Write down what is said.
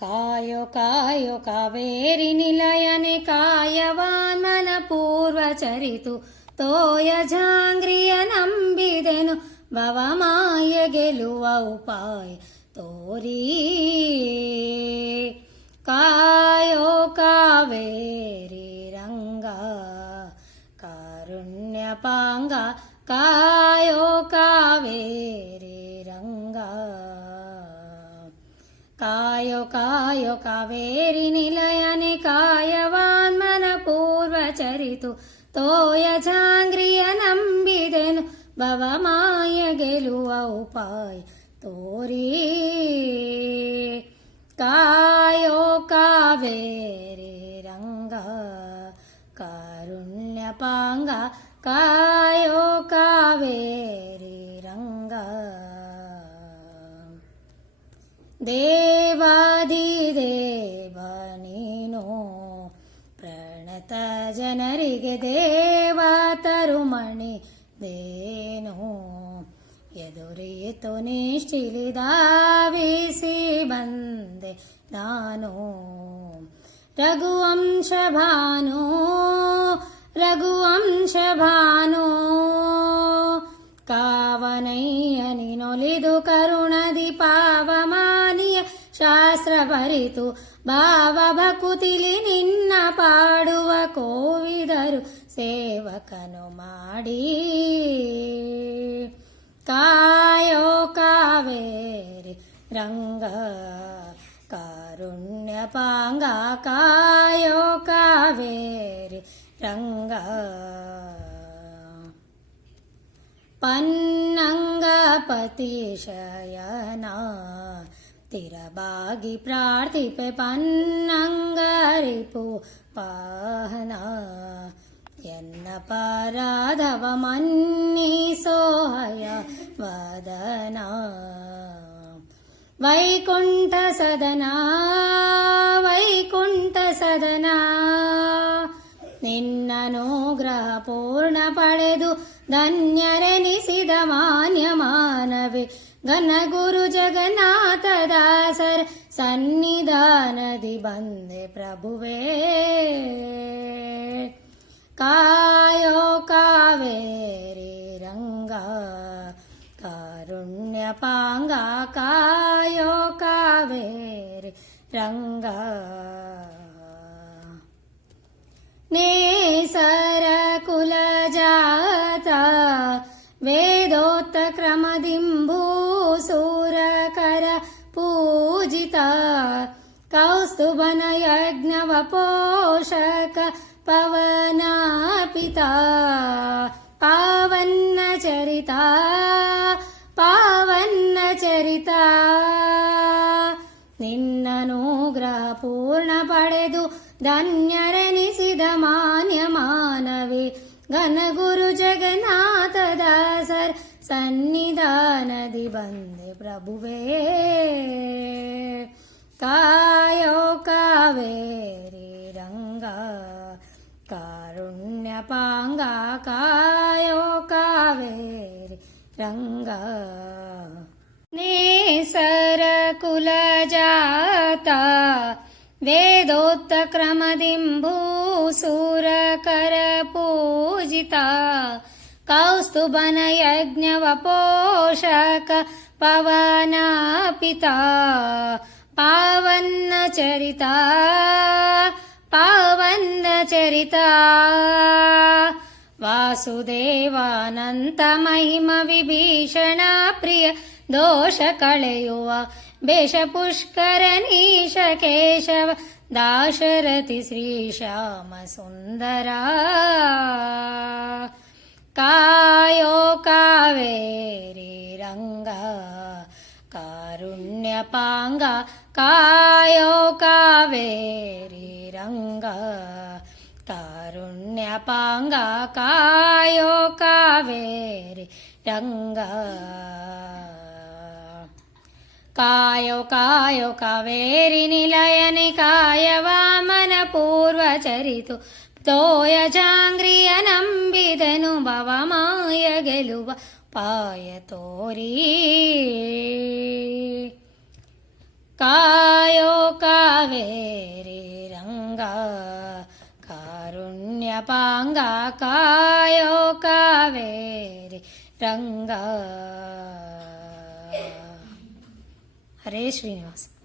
ಕಾಯೋ ಕಾಯೋ ಕಾವೇರಿ ನಿಲಯನೆ ಕಾಯವಾನ್ಮನ ಪೂರ್ವ ಚರಿತು ತೋಯ ಜಾಂಗ್ರಿಯ ನಂಬಿದೆನು ಭವಮಾಯ ಗೆಲುವ ಉಪಾಯ ತೋರಿ ಕಾಯೋ ಕಾವೇರಿ ರಂಗ ಕಾರುಣ್ಯಪಾಂಗ ಕಾಯೋ ಕಾವೇರಿ ರಂಗ ಕಾಯೋ ಕಾಯೋ ಕಾವೇರಿ ನಿಲಯನೆ ಕಾಯವಾನ್ಮನ ಪೂರ್ವ ಚರಿತು ತೋಯ ಜಾಂಗ್ರಿಯ ನಂಬಿದೆನು ಭವಮಾಯ ಗೆಲುವ ಉಪಾಯ ತೋರಿ ಕಾಯೋ ಕಾವೇರಿ ರಂಗ ಕಾರುಣ್ಯಪಾಂಗ ಕಾಯೋ ಕಾವೇರಿ ರಂಗ ದೇವಾದಿದೇವ ನೀನು ಪ್ರಣತ ಜನರಿಗೆ ದೇವ ತರುಮಣಿ ದೇನು ಎದುರಿತು ನಿಶ್ಚಿಲಿದಾವಿಸಿ ಬಂದೆ ನಾನು ರಘುವಂಶ ಭಾನು ರಘುವಂಶ ಭಾನು ಕಾವನಯ್ಯ ನಿನೊಲಿದು ಕರುಣದಿ ಪಾವಮಾನಿಯ ಶಾಸ್ತ್ರ ಬರಿತು ಭಾವ ಭಕುತಿಲಿ ನಿನ್ನ ಪಾಡುವ ಕೋವಿದರು ಸೇವಕನು ಮಾಡಿ ಕಾಯೋ ಕಾವೇರಿ ರಂಗ ಕಾರುಣ್ಯಪಾಂಗ ಕಾಯೋ ಕಾವೇರಿ ರಂಗ ಪನ್ನಂಗಪತಿ ಶಯನ ತಿರಬಾಗಿ ಪ್ರಾರ್ಥಿಪೆ ಪನ್ನಂಗರಿಪು ಪಾಹನ ಎನ್ನ ಪರಾಧವ ಮನ್ನಿಸೋಹಯ ವದನ ವೈಕುಂಠ ಸದನ ವೈಕುಂಠ ಸದನ ನಿನ್ನನುಗ್ರಹ ಪೂರ್ಣ ಪಡೆದು ಧನ್ಯರೆನಿಸಿದ ಮಾನ್ಯ ಮಾನವೇ ಘನ ಗುರು ಜಗನ್ನಾಥ ದಾಸರ ಸನ್ನಿಧಾನದಿ ಬಂದೆ ಪ್ರಭುವೇ ಕಾಯೋ ಕಾವೇರಿ ರಂಗ ಕಾರುಣ್ಯಪಾಂಗ ಕಾಯೋ ಕಾವೇರಿ ರಂಗ ನೇಸರ ಕುಲ ಜಾತ ವೇದೋತ್ತ ಕ್ರಮದಿಂಭೂಸೂರಕರ ಪೂಜಿತ ಕೌಸ್ತುಭನ ಯಜ್ಞವ ಪೋಷಕ ಪವನ ಪಿತಾ ಪಾವನ್ನ ಚರಿತ ಪಾವನ್ನ ಚರಿತ ನಿನ್ನನುಗ್ರಹ ಪೂರ್ಣ ಪಡೆದು ಧನ್ಯರೆನಿಸಿದ ಮಾನ್ಯ ಮಾನವೇ ಘನ ಗುರು ಜಗನ್ನಾಥ ದಾಸರ ಸನ್ನಿಧಾನದಿ ಬಂದೆ ಪ್ರಭುವೇ ಕಾಯೋ ಕಾವೇರಿ ರಂಗ ಕಾರುಣ್ಯಪಾಂಗ ಕಾಯೋ ಕಾವೇರಿ ರಂಗ ನೇಸರ ಕುಲ ಜಾತ ವೇದೋತ್ತ ಕ್ರಮದಿಂಭೂಸೂರಕರ ಪೂಜಿತ ಕೌಸ್ತುಭನ ಯಜ್ಞವ ಪೋಷಕ ಪವನ ಪಿತಾ ಪಾವನ್ನ ಚರಿತ ಪಾವನ್ನ ಚರಿತ ವಾಸುದೇವಾನಂತ ಮಹಿಮ ವಿಭೀಷಣ ಪ್ರಿಯ ದೋಷ ಕಳೆಯುವ ಬೇಷ ಪುಷ್ಕರ ನೀಶ ಕೇಶವ ದಾಶರಥಿ ಶ್ರೀಶ್ಯಾಮ ಸುಂದರ ಕಾಯೋ ಕಾವೇರಿ ರಂಗ ಕಾರುಣ್ಯಪಾಂಗ ಕಾಯೋ ಕಾವೇರಿ ರಂಗ ಕಾರುಣ್ಯಪಾಂಗ ಕಾಯೋ ಕಾವೇರಿ ರಂಗ ಕಾಯೋ ಕಾಯೋ ಕಾವೇರಿ ನಿಲಯನೆ ಕಾಯವಾಮನ ಪೂರ್ವ ಚರಿತು ತೋಯ ಜಾಂಗ್ರಿಯ ನಂಬಿದೆನು ಭವಮಾಯ ಗೆಲುವ ಪಾಯ ತೋರಿ ಕಾಯೋ ಕಾ ಕಾವೇರಿ ರಂಗ ಕಾರುಣ್ಯಪಾಂಗ ಕಾಯೋ ಕಾವೇರಿ ರಂಗ. ಹರೇ ಶ್ರೀನಿವಾಸ.